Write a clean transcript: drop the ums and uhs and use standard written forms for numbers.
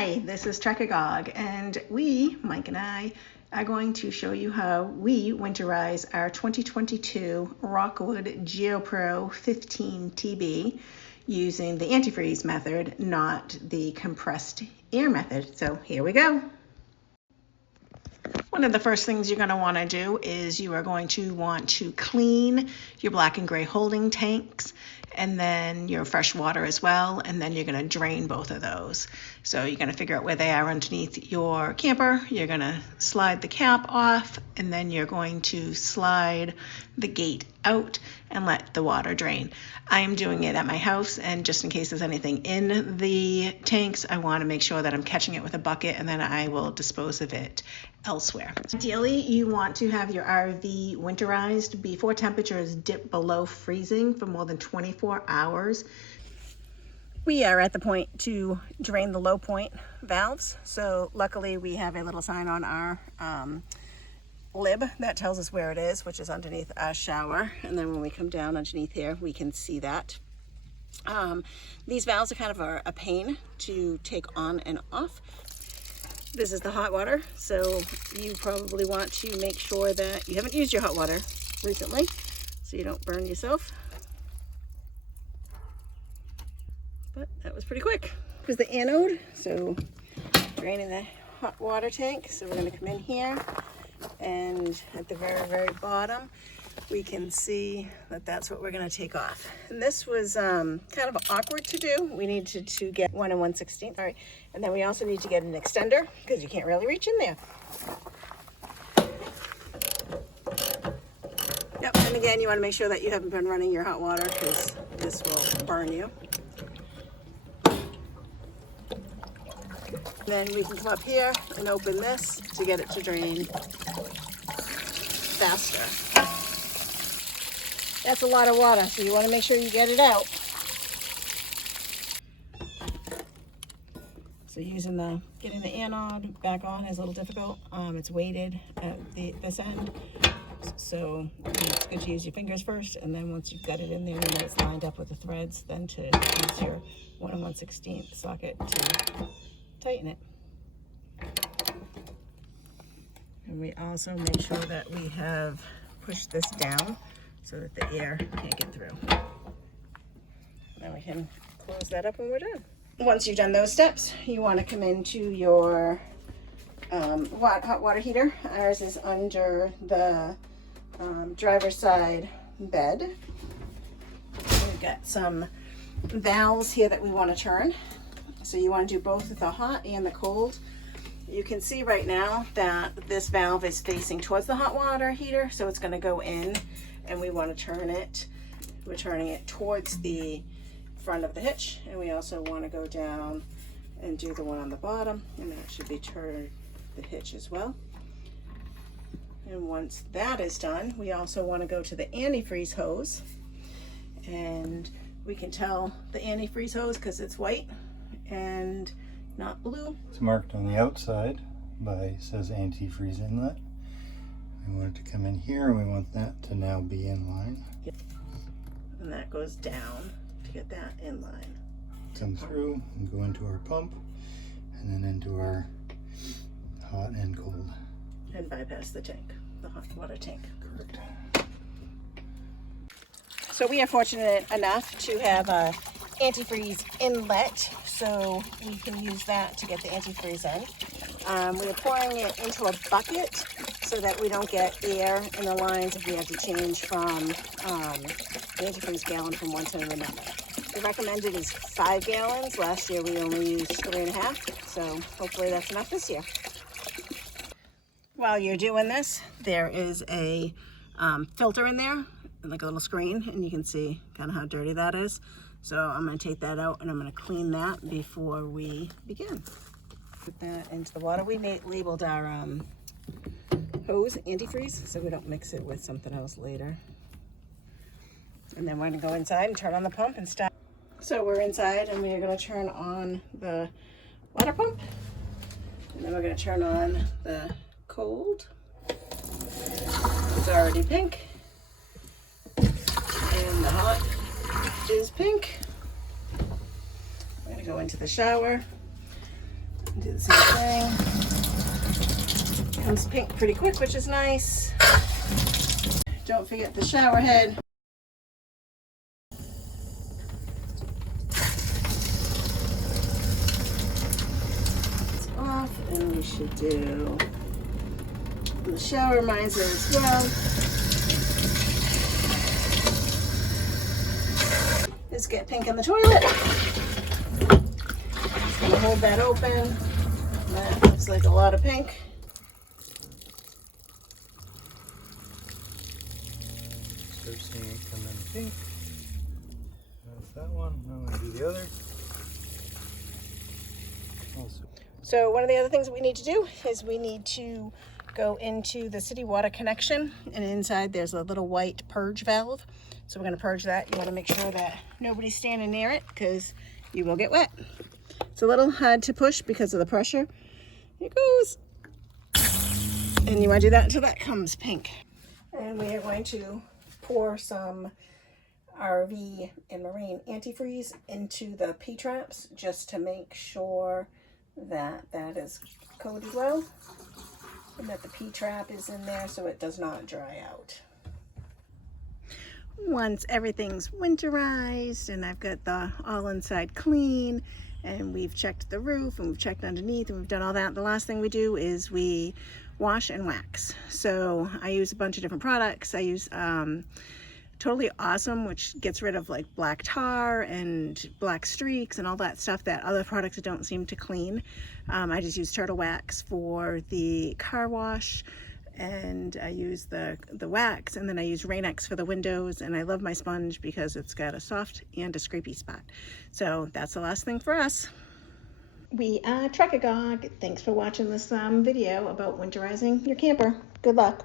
Hi, this is Trekagog, and Mike and I, are going to show you how we winterize our 2022 Rockwood GeoPro15TB using the antifreeze method, not the compressed air method. So here we go. One of the first things you're going to want to do is you are going to want to clean your black and gray holding tanks and then your fresh water as well, and then you're going to drain both of those. So you're going to figure out where they are underneath your camper. You're going to slide the cap off, and then you're going to slide the gate out and let the water drain. I am doing it at my house, and just in case there's anything in the tanks, I want to make sure that I'm catching it with a bucket, and then I will dispose of it elsewhere. Ideally, you want to have your RV winterized before temperatures dip below freezing for more than 24 hours. We are at the point to drain the low point valves. So luckily we have a little sign on our lib that tells us where it is, which is underneath our shower. And then when we come down underneath here, we can see that. These valves are kind of a pain to take on and off. This is the hot water, so you probably want to make sure that you haven't used your hot water recently so you don't burn yourself. But that was pretty quick. Here's the anode, so draining the hot water tank. So we're going to come in here, and at the very, very bottom, we can see that that's what we're going to take off. And this was kind of awkward to do. We needed to get 1 1/16. All right, and then we also need to get an extender because you can't really reach in there. Yep, and again, you want to make sure that you haven't been running your hot water because this will burn you. Then we can come up here and open this to get it to drain faster. That's a lot of water, so you want to make sure you get it out. So getting the anode back on is a little difficult. It's weighted at this end, so it's good to use your fingers first, and then once you've got it in there and it's lined up with the threads, then to use your 1 1/16 socket to tighten it. And we also make sure that we have pushed this down so that the air can't get through. Then we can close that up when we're done. Once you've done those steps, you want to come into your hot water heater. Ours is under the driver's side bed. We've got some valves here that we want to turn. So you want to do both the hot and the cold. You can see right now that this valve is facing towards the hot water heater, so it's going to go in, and we want to turn it. We're turning it towards the front of the hitch, and we also want to go down and do the one on the bottom, and that should be turned the hitch as well. And once that is done, we also want to go to the antifreeze hose, and we can tell the antifreeze hose because it's white and not blue. It's marked on the outside says antifreeze inlet. We want it to come in here, and we want that to now be in line. Yep. And that goes down to get that in line. Come through and go into our pump, and then into our hot and cold. And bypass the tank, the hot water tank. Correct. So we are fortunate enough to have a antifreeze inlet, so we can use that to get the antifreeze in. We are pouring it into a bucket so that we don't get air in the lines if we have to change from the antifreeze gallon from one to another. The recommended is 5 gallons. Last year we only used 3.5, so hopefully that's enough this year. While you're doing this, there is a filter in there, like a little screen, and you can see kind of how dirty that is. So I'm going to take that out, and I'm going to clean that before we begin. Put that into the water. We labeled our hose antifreeze so we don't mix it with something else later. And then we're going to go inside and turn on the pump and start. So we're inside, and we are going to turn on the water pump, and then we're going to turn on the cold. It's already pink, and the hot is pink. I'm going to go into the shower. Do the same thing. Comes pink pretty quick, which is nice. Don't forget the shower head. It's off, and we should do the shower miser as well. Just get pink in the toilet. Just gonna hold that open. That looks like a lot of pink. Start seeing it come in pink. That's that one. I'm going to do the other. Also. So one of the other things that we need to do is we need to go into the city water connection, and inside there's a little white purge valve. So we're going to purge that. You want to make sure that nobody's standing near it because you will get wet. It's a little hard to push because of the pressure. Here it goes. And you want to do that until that comes pink. And we are going to pour some RV and Marine Antifreeze into the P-traps just to make sure that that is coated well and that the P-trap is in there so it does not dry out. Once everything's winterized and I've got the all inside clean and we've checked the roof and we've checked underneath and we've done all that, the last thing we do is we wash and wax. So I use a bunch of different products. I use Totally Awesome, which gets rid of like black tar and black streaks and all that stuff that other products don't seem to clean. I just use Turtle Wax for the car wash, and I use the wax, and then I use Rain-X for the windows, and I love my sponge because it's got a soft and a scrapey spot. So that's the last thing for us. We are Truckagog. Thanks for watching this video about winterizing your camper. Good luck.